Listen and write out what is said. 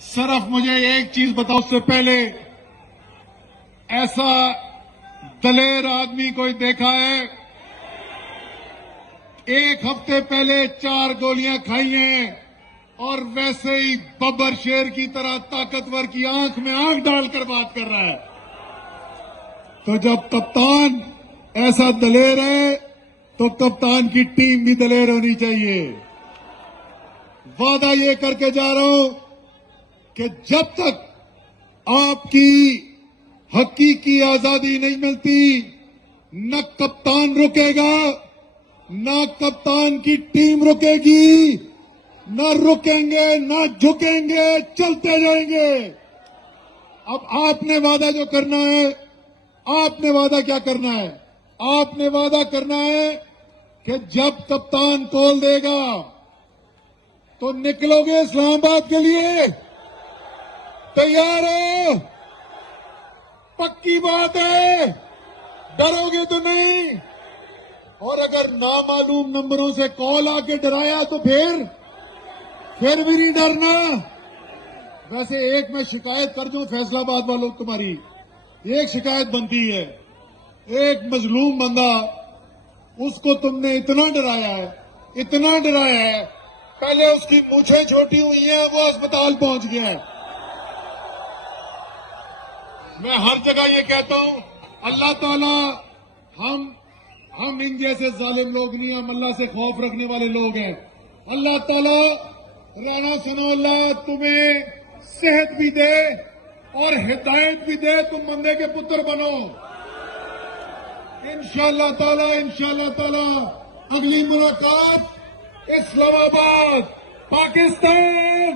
सिर्फ मुझे एक चीज बताओ, उससे पहले ऐसा दलेर आदमी कोई देखा है? एक हफ्ते पहले 4 गोलियां खाई हैं और वैसे ही बब्बर शेर की तरह ताकतवर की आंख में आंख डालकर बात कर रहा है। तो जब कप्तान ऐसा दलेर है तो कप्तान की टीम भी दलेर होनी चाहिए। वादा ये करके जा रहा हूं कि जब तक आपकी हकीकी आजादी नहीं मिलती, न कप्तान रुकेगा, न कप्तान की टीम रुकेगी, न रुकेंगे न झुकेंगे, चलते जाएंगे। अब आपने वादा जो करना है, आपने वादा क्या करना है? आपने वादा करना है कि जब कप्तान कॉल देगा तो निकलोगे इस्लामाबाद के लिए? तैयार हो? पक्की बात है, डरोगे तो नहीं? और अगर नामालूम नंबरों से कॉल आके डराया तो फिर भी नहीं डरना। वैसे एक मैं शिकायत कर दूं फैसलाबाद वालों, तुम्हारी एक शिकायत बनती है। एक मजलूम बंदा, उसको तुमने इतना डराया है, पहले उसकी मूछें छोटी हुई हैं, वो अस्पताल पहुंच गया है। मैं हर जगह ये कहता हूं, अल्लाह ताला, हम इन जैसे जालिम लोग नहीं, हम अल्लाह से खौफ रखने वाले लोग हैं। अल्लाह ताला राणा सनाउल्लाह तुम्हें सेहत भी दे और हिदायत भी दे, तुम बंदे के पुत्र बनो। इंशाअल्लाह ताला अगली मुलाकात इस्लामाबाद, पाकिस्तान।